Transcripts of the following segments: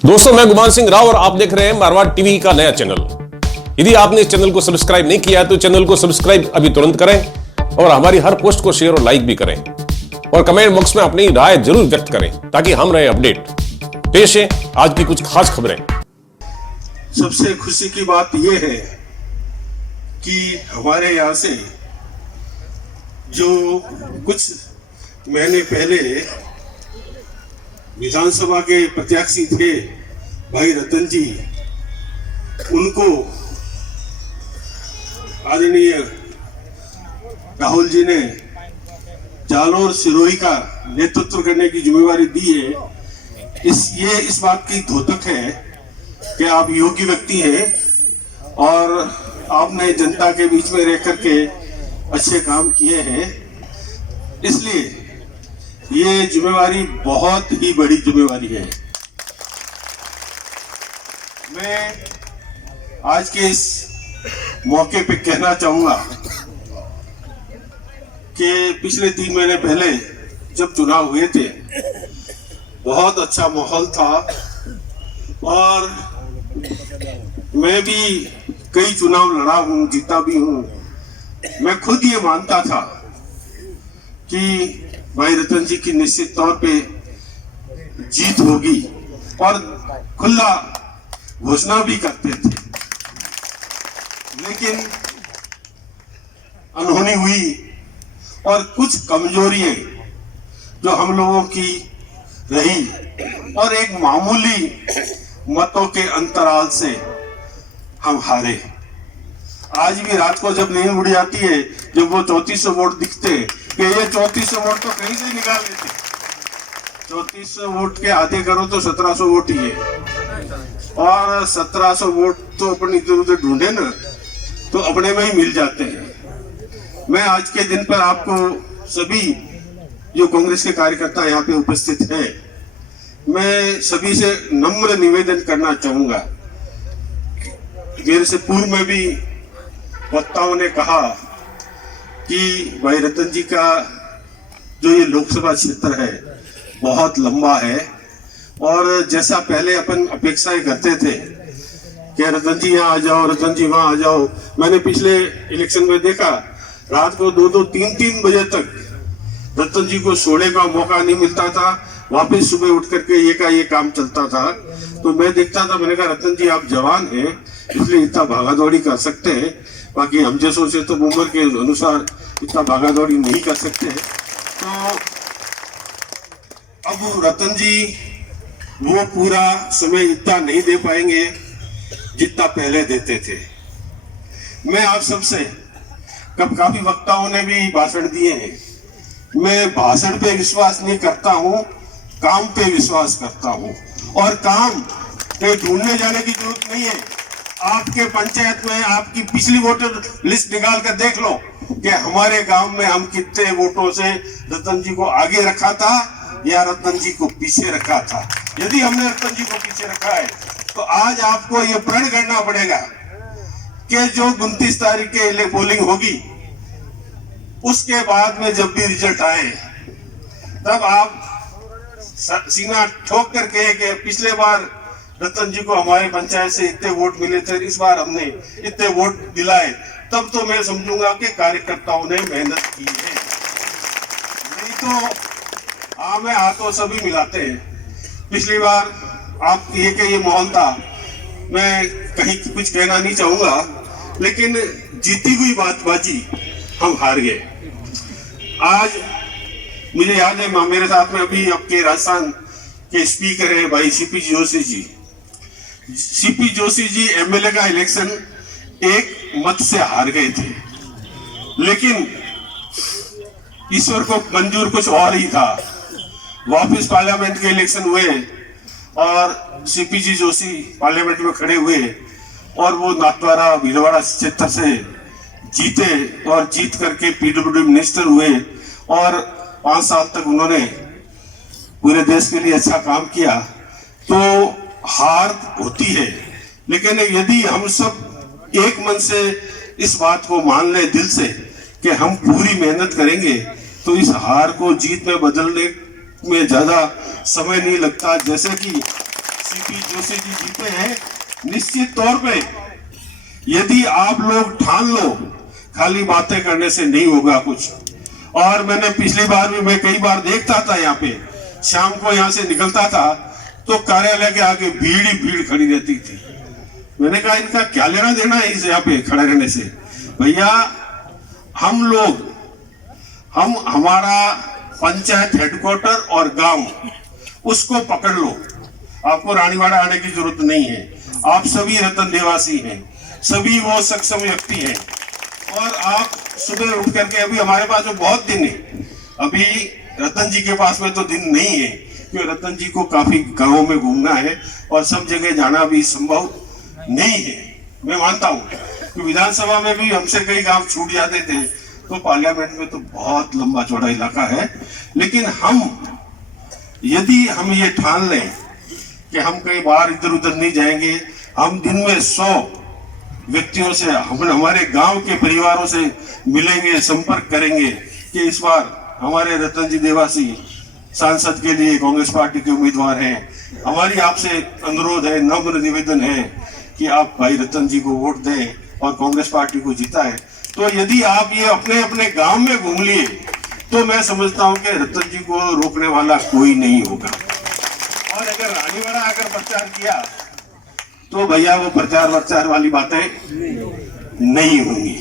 दोस्तों, मैं गुमान सिंह राव और आप देख रहे हैं मारवाड़ टीवी का नया चैनल। यदि आपने इस चैनल को सब्सक्राइब नहीं किया तो चैनल को सब्सक्राइब अभी तुरंत करें और हमारी हर पोस्ट को शेयर और लाइक भी करें और कमेंट बॉक्स में अपनी राय जरूर व्यक्त करें ताकि हम रहे अपडेट। पेश है आज की कुछ खास खबरें। सबसे खुशी की बात यह है कि हमारे यहाँ से जो कुछ महीने पहले विधानसभा के प्रत्याशी थे भाई रतन जी, उनको आदरणीय राहुल जी ने जालोर सिरोही का नेतृत्व करने की जिम्मेवारी दी है। इस बात की द्योतक है कि आप योग्य व्यक्ति हैं और आपने जनता के बीच में रह करके अच्छे काम किए हैं, इसलिए ये जिम्मेवारी बहुत ही बड़ी जिम्मेवारी है। मैं आज के इस मौके पे कहना चाहूंगा कि पिछले 3 महीने पहले जब चुनाव हुए थे बहुत अच्छा माहौल था और मैं भी कई चुनाव लड़ा हूं, जीता भी हूं। मैं खुद ये मानता था कि भाई रतन जी की निश्चित तौर पे जीत होगी और खुला घोषणा भी करते थे, लेकिन अनहोनी हुई और कुछ कमजोरियां जो हम लोगों की रही और एक मामूली मतों के अंतराल से हम हारे। आज भी रात को जब नींद उड़ जाती है, जब वो 3400 वोट दिखते कि ये 3400 वोट तो कहीं से निकाल लेते। 3400 वोट के आधे करो तो 1700 वोट ही है और 1700 वोट तो अपनी इधर उधर ढूंढे ना तो अपने में ही मिल जाते हैं। मैं आज के दिन पर आपको सभी जो कांग्रेस के कार्यकर्ता यहाँ पे उपस्थित हैं, मैं सभी से नम्र निवेदन करना चाहूंगा। मेरे से पूर्व में भी वक्ताओं ने कहा कि भाई रतन जी का जो ये लोकसभा क्षेत्र है बहुत लंबा है और जैसा पहले अपन अपेक्षाएं करते थे कि रतन जी यहाँ आ जाओ, रतन जी वहां आ जाओ। मैंने पिछले इलेक्शन में देखा रात को 2-2, 3-3 बजे तक रतन जी को सोने का मौका नहीं मिलता था, वापस सुबह उठ करके ये का ये काम चलता था। तो मैं देखता था, मैंने कहा रतन जी आप जवान हैं इसलिए इतना भागा दौड़ी कर सकते हैं, बाकी हम जैसों से तो उम्र के अनुसार इतना भागा दौड़ी नहीं कर सकते। तो अब रतन जी वो पूरा समय इतना नहीं दे पाएंगे जितना पहले देते थे। मैं आप सबसे काफी वक्ताओं ने भी भाषण दिए हैं, मैं भाषण पे विश्वास नहीं करता हूं, काम पे विश्वास करता हूं और काम पे ढूंढने जाने की जरूरत नहीं है। आपके पंचायत में आपकी पिछली वोटर लिस्ट निकाल कर देख लो कि हमारे गांव में हम कितने वोटों से रतन जी को आगे रखा था या रतन जी को पीछे रखा था। यदि हमने रतन जी को पीछे रखा है तो आज आपको यह प्रण करना पड़ेगा कि जो 29 तारीख के पोलिंग होगी उसके बाद में जब भी रिजल्ट आए तब आप सीना ठोक कर कहे कि पिछले बार रतन जी को हमारे पंचायत से इतने वोट मिले थे, इस बार हमने इतने वोट दिलाए, तब तो मैं समझूंगा कि कार्यकर्ताओं ने मेहनत की है। नहीं तो में हाथों सभी मिलाते हैं। पिछली बार आप ये माहौल था, मैं कहीं कुछ कहना नहीं चाहूंगा, लेकिन जीती हुई बाजी हम हार गए। आज मुझे याद है मेरे साथ में अभी आपके राजस्थान के स्पीकर है भाई CP Joshi ji. CP Joshi ji MLA का इलेक्शन एक मत से हार गए थे, लेकिन ईश्वर को मंजूर कुछ और ही था। वापस पार्लियामेंट के इलेक्शन हुए और सीपी जी जोशी पार्लियामेंट में खड़े हुए और वो नाथद्वारा भीलवाड़ा क्षेत्र से जीते और जीत करके पीडब्ल्यूडी मिनिस्टर हुए और 5 साल तक उन्होंने पूरे देश के लिए अच्छा काम किया। तो हार होती है, लेकिन यदि हम सब एक मन से इस बात को मान ले दिल से कि हम पूरी मेहनत करेंगे तो इस हार को जीत में बदलने में ज्यादा समय नहीं लगता। जैसे कि सीपी जोशी जी जीते हैं। निश्चित तौर पे यदि आप लोग ठान लो, खाली बातें करने से नहीं होगा कुछ। और मैंने पिछली बार भी मैं कई बार देखता था, यहाँ पे शाम को यहाँ से निकलता था तो कार्यालय के आगे भीड़ ही भीड़ खड़ी रहती थी। मैंने कहा इनका क्या लेना देना है इस यहाँ पे खड़े रहने से। भैया हम लोग हमारा पंचायत हेडक्वार्टर और गांव उसको पकड़ लो, आपको रानीवाड़ा आने की जरूरत नहीं है। आप सभी रतन निवासी हैं, सभी वो सक्षम व्यक्ति हैं। और आप सुबह उठ करके, अभी हमारे पास में बहुत दिन है, अभी रतन जी के पास में तो दिन नहीं है क्योंकि रतन जी को काफी गांवों में घूमना है और सब जगह जाना भी संभव नहीं है। मैं मानता हूं कि विधानसभा में भी हमसे कई गांव छूट जाते थे, तो पार्लियामेंट में तो बहुत लंबा चौड़ा इलाका है। लेकिन यदि हम ये ठान लें कि हम कई बार इधर उधर नहीं जाएंगे, हम दिन में 100 व्यक्तियों से, हमारे गांव के परिवारों से मिलेंगे, संपर्क करेंगे कि इस बार हमारे रतन जी देवासी सांसद के लिए कांग्रेस पार्टी के उम्मीदवार हैं। हमारी आपसे अनुरोध है, नम्र निवेदन है कि आप भाई रतन जी को वोट दें और कांग्रेस पार्टी को जिताएं। तो यदि आप ये अपने अपने गांव में घूम लिए तो मैं समझता हूं कि रतन जी को रोकने वाला कोई नहीं होगा। और अगर रानीवाड़ा आकर प्रचार किया तो भैया वो प्रचार वाली बातें नहीं होंगी।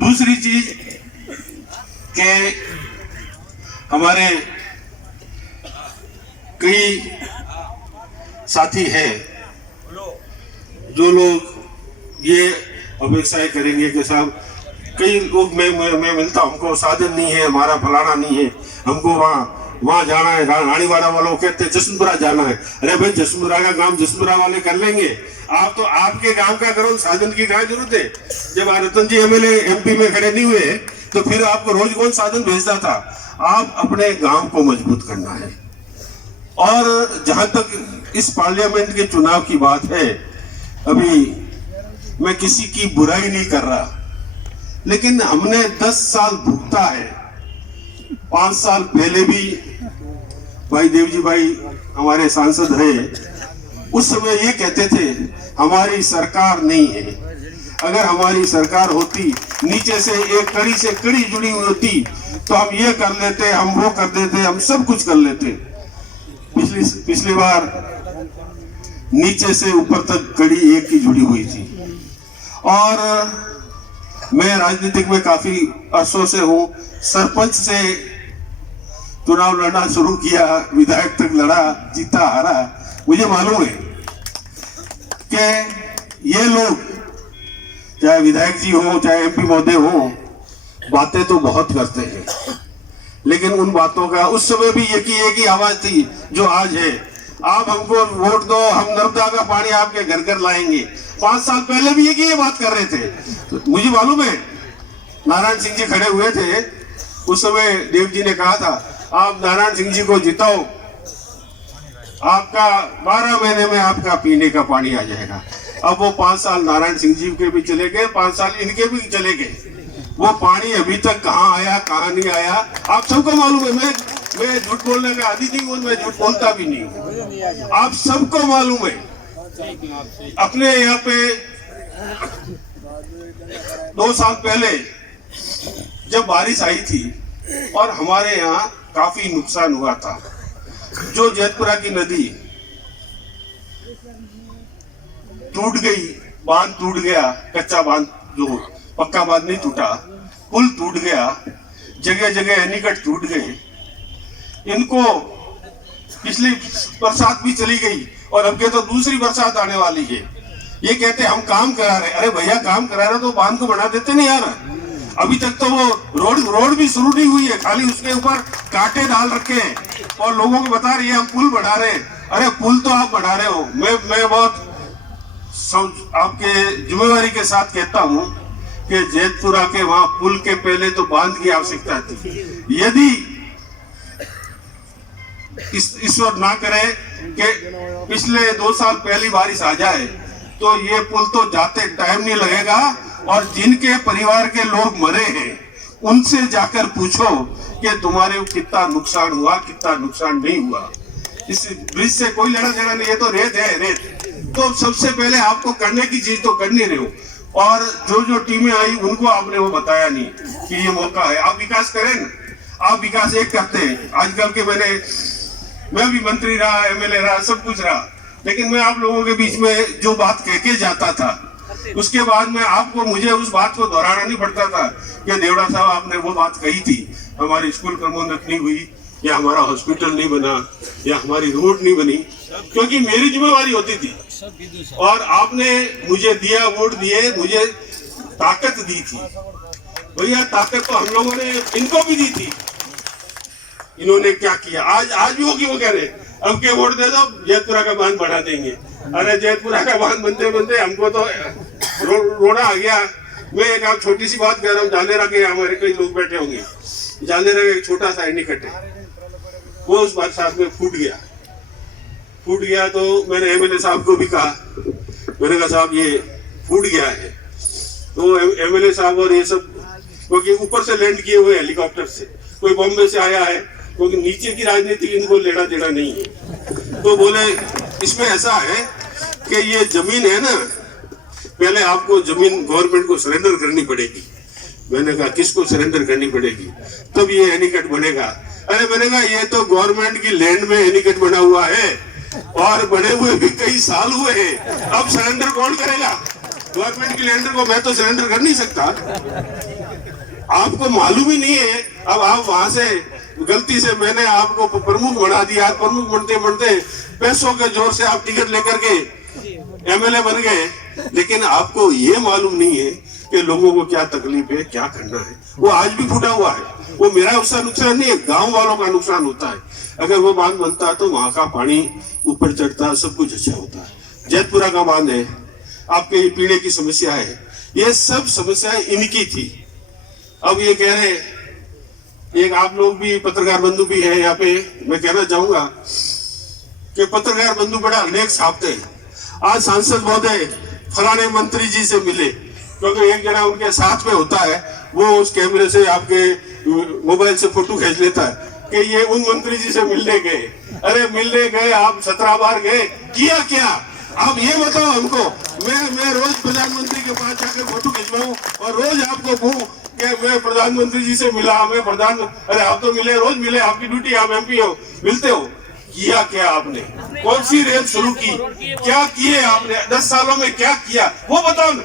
दूसरी चीज कि हमारे कई साथी हैं जो लोग ये अपेक्षाएं करेंगे कि साहब, कई लोग मैं मिलता हूं, हमको साधन नहीं है, हमारा फलाना नहीं है, हमको वहां जाना है। रानीवाड़ा वालों कहते हैं जसुंधरा जाना है। अरे भाई जसुंधरा का काम जसुंधरा वाले कर लेंगे, आप तो आपके काम का करो, साधन की क्या जरूरत है। जब रतन जी एमएलए एमपी में खड़े नहीं हुए तो फिर आपको रोज कौन साधन भेजता था। आप अपने गांव को मजबूत करना है। और जहां तक इस पार्लियामेंट के चुनाव की बात है, अभी मैं किसी की बुराई नहीं कर रहा, लेकिन हमने 10 साल भुगता है। 5 साल पहले भी भाई देवजी भाई हमारे सांसद रहे, उस समय ये कहते थे हमारी सरकार नहीं है। अगर हमारी सरकार होती, नीचे से एक कड़ी से कड़ी जुड़ी हुई होती, तो हम ये कर लेते, हम वो कर देते, हम सब कुछ कर लेते। पिछली बार नीचे से ऊपर तक कड़ी एक की जुड़ी हुई थी। और मैं राजनीतिक में काफी अरसों से हूँ। सरपंच से चुनाव लड़ना शुरू किया, विधायक तक लड़ा, जीता हारा। मुझे मालूम है कि ये लोग, चाहे विधायक जी हो चाहे एमपी महोदय हो, बातें तो बहुत करते हैं, लेकिन उन बातों का उस समय भी एक ही आवाज थी जो आज है। आप हमको वोट दो, हम नर्मदा का पानी आपके घर घर लाएंगे। 5 साल पहले भी ये बात कर रहे थे। तो मुझे मालूम है, नारायण सिंह जी खड़े हुए थे उस समय, देव जी ने कहा था आप नारायण सिंह जी को जिताओ, आपका 12 महीने में आपका पीने का पानी आ जाएगा। अब वो 5 साल नारायण सिंह जी के भी चले गए, 5 साल इनके भी चले गए। वो पानी अभी तक कहाँ आया कहाँ नहीं आया आप सबको मालूम है। मैं झूठ बोलने का आदी नहीं हूँ, मैं झूठ बोलता भी नहीं हूँ, आप सबको मालूम है। अपने यहाँ पे 2 साल पहले जब बारिश आई थी और हमारे यहाँ काफी नुकसान हुआ था, जो जैतपुरा की नदी टूट गई, बांध टूट गया, कच्चा बांध, जो पक्का बांध नहीं टूटा, पुल टूट गया, जगह जगह एनीकट टूट गए। इनको पिछली बरसात भी चली गई और अब के तो दूसरी बरसात आने वाली है। ये कहते हम काम करा रहे, अरे भैया काम करा रहे तो बांध को बना देते नहीं यार। अभी तक तो वो रोड भी शुरू नहीं हुई है, खाली उसके ऊपर कांटे डाल रखे हैं और लोगों को बता रही है हम पुल बढ़ा रहे हैं। अरे पुल तो आप बढ़ा रहे हो, मैं बहुत आपके जिम्मेवारी के साथ कहता हूं कि जैतपुरा के वहां पुल के पहले तो बांध की आवश्यकता थी। यदि ईश्वर ना करे कि पिछले 2 साल पहली बारिश आ जाए तो ये पुल तो जाते टाइम नहीं लगेगा। और जिनके परिवार के लोग मरे हैं उनसे जाकर पूछो कि तुम्हारे कितना नुकसान हुआ, कितना नुकसान नहीं हुआ। इस ब्रिज से कोई लेना देना नहीं है, तो रेत है रेत। तो सबसे पहले आपको करने की चीज तो करनी रहे हो, और जो टीमें आई उनको आपने वो बताया नहीं कि ये मौका है, आप विकास करें ना। आप विकास एक करते हैं। आजकल के मैं भी मंत्री रहा, एमएलए रहा, सब कुछ रहा, लेकिन मैं आप लोगों के बीच में जो बात कह के जाता था, उसके बाद में आपको मुझे उस बात को दोहराना नहीं पड़ता था कि देवड़ा साहब आपने वो बात कही थी, हमारी स्कूल क्रमोन्नत नहीं हुई, या हमारा हॉस्पिटल नहीं बना, या हमारी रोड नहीं बनी, क्योंकि मेरी जिम्मेवारी होती थी। और आपने मुझे दिया, वोट दिए, मुझे ताकत दी थी। भैया ताकत तो हम लोगों ने इनको भी दी थी। इन्होंने क्या किया? आज भी वो कह रहे अब के वोट दे दो, जैतपुरा का बांध बढ़ा देंगे। अरे जैतपुरा का बांध बनते बनते हमको तो रोना आ गया। मैं एक आप छोटी सी बात कह रहा हूँ, जानेरा के हमारे कई लोग बैठे होंगे, जानेरा का एक छोटा सा निकट है, वो उस बात साथ में फूट गया। तो मैंने एमएलए साहब को भी कहा, मैंने कहा साहब ये फूट गया है। तो एमएलए साहब और ये सब, क्योंकि ऊपर से लैंड किए हुए हेलीकॉप्टर से, कोई बॉम्बे से आया है, क्योंकि नीचे की राजनीति इनको लेना देना नहीं है। तो बोले इसमें ऐसा है कि ये जमीन है ना, पहले आपको जमीन गवर्नमेंट को सरेंडर करनी पड़ेगी। मैंने कहा किसको सरेंडर करनी पड़ेगी? तब ये एनीकट बनेगा। अरे मैंने कहा ये तो गवर्नमेंट की लैंड में एनीकट बना हुआ है, और बने हुए भी कई साल हुए हैं। अब सरेंडर कौन करेगा? गवर्नमेंट की लैंड को मैं तो सरेंडर कर नहीं सकता। आपको मालूम ही नहीं है। अब आप वहां से गलती से मैंने आपको प्रमुख बना दिया, प्रमुख बनते बनते पैसों के जोर से आप टिकट लेकर के एमएलए बन गए, लेकिन आपको ये मालूम नहीं है कि लोगों को क्या तकलीफ है, क्या करना है। वो आज भी फूटा हुआ है। वो मेरा उसका नुकसान नहीं है, गांव वालों का नुकसान होता है। अगर वो बांध बनता तो वहां का पानी ऊपर चढ़ता, सब कुछ अच्छा होता है। जैतपुरा का बांध है, आपके ये पीने की समस्या है, ये सब समस्याएं इनकी थी। अब ये कह रहे, एक आप लोग भी पत्रकार बंधु भी है यहाँ पे, मैं कहना चाहूंगा कि पत्रकार बंधु बड़ा नेक छापते हैं। आज सांसद महोदय फलाने मंत्री जी से मिले, क्योंकि एक जना उनके साथ में होता है, वो उस कैमरे से आपके मोबाइल से फोटो खींच लेता है कि ये उन मंत्री जी से मिलने गए। अरे मिलने गए, आप 17 बार गए, किया क्या? आप ये बताओ हमको। मैं रोज प्रधानमंत्री के पास जाकर फोटो खिंचवाऊं और रोज आपको कहूं कि मैं प्रधानमंत्री जी से मिला, मैं प्रधान, अरे आप तो मिले, रोज मिले, आपकी ड्यूटी, आप एमपी हो, मिलते हो। किया क्या आपने? कौन सी रेल शुरू की? क्या किए आपने 10 सालों में? क्या किया वो बताओ ना।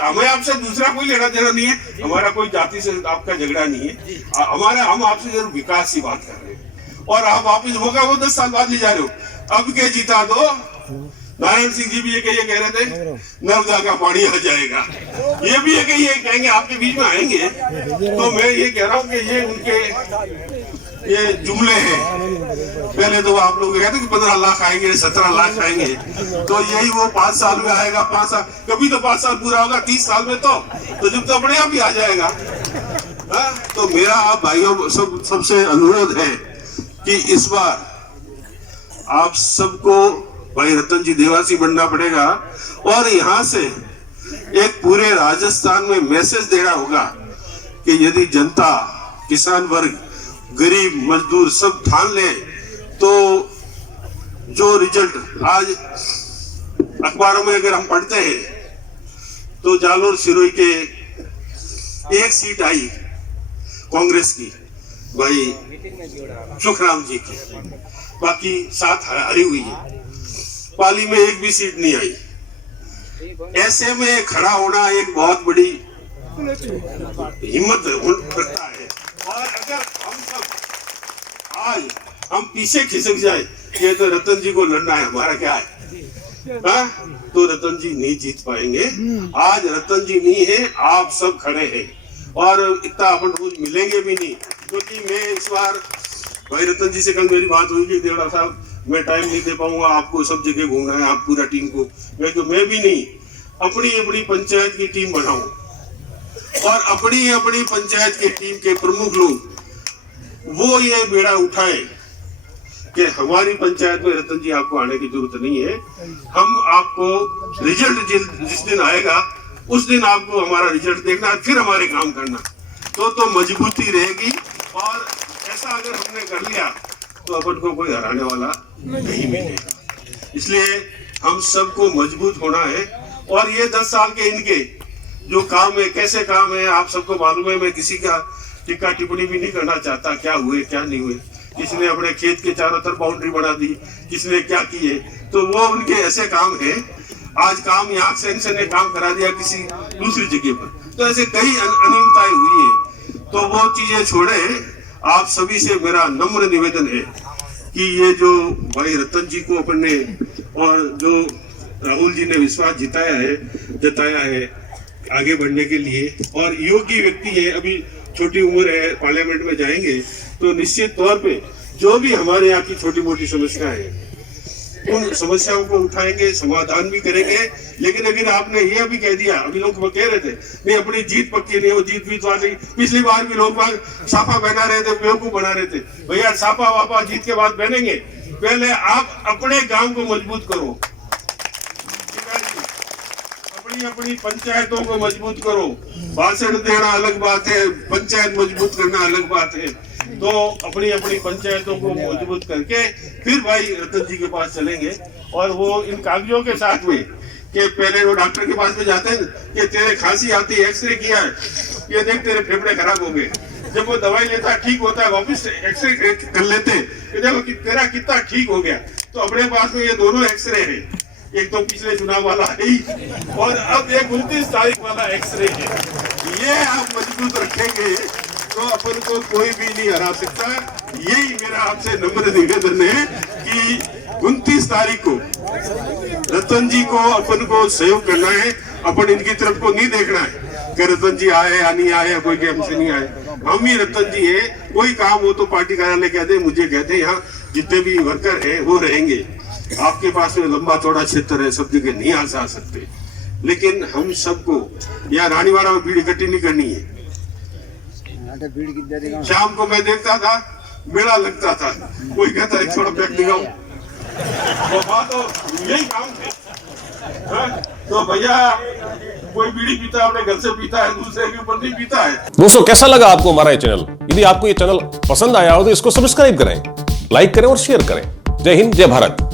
हमें आपसे दूसरा कोई लेना देना नहीं है, हमारा कोई जाति से आपका झगड़ा नहीं है। हम आपसे जरूर विकास की बात कर रहे हैं, और आप वापिस होगा वो 10 साल बाद ले जा रहे हो। अब के जीता दो। नारायण सिंह जी भी ये कह रहे थे नर्मदा का पानी आ जाएगा, ये भी ये कहेंगे, आपके बीच में आएंगे। तो मैं ये कह रहा हूँ कि ये उनके ये जुमले हैं। पहले तो आप लोग कहते कि 15 लाख आएंगे, 17 लाख आएंगे, तो यही वो 5 साल में आएगा। 5 साल कभी तो 5 साल पूरा होगा, 30 साल में तो जब तो अपने आप ही आ जाएगा। तो मेरा आप भाइयों सबसे अनुरोध है कि इस बार आप सबको भाई रतन जी देवासी बनना पड़ेगा, और यहाँ से एक पूरे राजस्थान में मैसेज देना होगा कि यदि जनता, किसान वर्ग, गरीब मजदूर सब ठान ले, तो जो रिजल्ट आज अखबारों में अगर हम पढ़ते हैं तो जालोर सिरोही के एक सीट आई कांग्रेस की, भाई सुखराम जी की, बाकी 7 हारी हुई है। पाली में एक भी सीट नहीं आई। ऐसे में खड़ा होना एक बहुत बड़ी हिम्मत रखता है। और अगर हम सब आज हम पीछे खिसक जाए, ये तो रतन जी को लड़ना है, हमारा क्या है, तो रतन जी नहीं जीत पाएंगे। आज रतन जी नहीं है, आप सब खड़े हैं, और इतना अपन रोज मिलेंगे भी नहीं, क्योंकि मैं इस बार भाई रतन जी से कल मेरी बात हुई कि देवड़ा साहब मैं टाइम नहीं दे पाऊंगा, आपको सब जगह घूमना है, आप पूरा टीम को। मैं भी नहीं, अपनी अपनी पंचायत की टीम बनाऊं, और अपनी अपनी पंचायत के टीम के प्रमुख लोग वो ये बेड़ा उठाए कि हमारी पंचायत में रतन जी आपको आने की जरूरत नहीं है। हम आपको रिजल्ट जिस दिन आएगा उस दिन आपको हमारा रिजल्ट देखना, फिर हमारे काम करना, तो मजबूती रहेगी। और ऐसा अगर हमने कर लिया तो अपन को कोई हराने वाला नहीं मिलेगा। इसलिए हम सबको मजबूत होना है। और ये 10 साल के इनके जो काम है, कैसे काम है, आप सबको मालूम है। मैं किसी का टिक्का टिप्पणी भी नहीं करना चाहता, क्या हुए क्या नहीं हुए। किसने अपने खेत के चारों तरफ बाउंड्री बना दी, किसने क्या किए, तो वो उनके ऐसे काम है। आज काम यहाँ सैंक्शन ने काम करा दिया किसी दूसरी जगह पर, तो ऐसे कई अनियमितताएं हुई है। तो वो चीजें छोड़े, आप सभी से मेरा नम्र निवेदन है कि ये जो भाई रतन जी को अपन ने और जो राहुल जी ने विश्वास जताया है आगे बढ़ने के लिए, और योग्य व्यक्ति है, अभी छोटी उम्र है, पार्लियामेंट में जाएंगे, तो निश्चित तौर पे जो भी हमारे यहाँ की छोटी मोटी समस्याएं हैं उन समस्याओं को उठाएंगे, समाधान भी करेंगे। लेकिन अगर आपने ये भी कह दिया, अभी लोग कह रहे थे नहीं अपनी जीत पक्की नहीं, वो जीत बीत वाली, पिछली बार भी लोग साफा पहना रहे थे, बेवकूफ बना रहे थे। भैया साफा वापा जीत के बाद पहनेंगे, पहले आप अपने गांव को मजबूत करो, अपनी पंचायतों को मजबूत करो। भाषण देना अलग बात है, पंचायत मजबूत करना अलग बात है। तो अपनी अपनी पंचायतों को मजबूत करके फिर भाई रतन जी के पास चलेंगे। और वो इन कागजों के साथ में कि पहले वो डॉक्टर के पास में जाते हैं कि तेरे खांसी आती है, एक्सरे किया है, ये देख तेरे फेफड़े खराब हो गए। जब वो दवाई लेता ठीक होता है, वापिस एक्सरे कर लेते देखो कि तेरा कितना ठीक हो गया। तो अपने पास में ये दोनों एक्सरे है, एक तो पिछले चुनाव वाला है और अब ये 29 तारीख वाला एक्सरे है। ये आप मजबूत रखेंगे तो अपन को कोई भी नहीं हरा सकता। यही मेरा आपसे नम्र निवेदन है कि 29 तारीख को रतन जी को अपन को सहयोग करना है। अपन इनकी तरफ को नहीं देखना है कि रतन जी आए या नहीं आए, कोई के हमसे नहीं आए। हम ही रतन जी है। कोई काम हो तो पार्टी कार्यालय कहते, मुझे कहते, यहाँ जितने भी वर्कर है वो रहेंगे। आपके पास में लंबा चौड़ा क्षेत्र है, सब जगह नहीं आ सकते, लेकिन हम सबको यहाँ रानीवाड़ा में भीड़ इकट्ठी नहीं करनी है। शाम को मैं देखता था मेला लगता था, कोई कहता है थोड़ा पैक दिखाऊं, तो यही काम थे। तो भैया कोई बीड़ी पीता है अपने घर से पीता है, दूसरे के ऊपर नहीं पीता है। दोस्तों कैसा लगा आपको हमारा ये चैनल? यदि आपको ये चैनल पसंद आया हो तो इसको सब्सक्राइब करें, लाइक करें और शेयर करें। जय हिंद, जय भारत।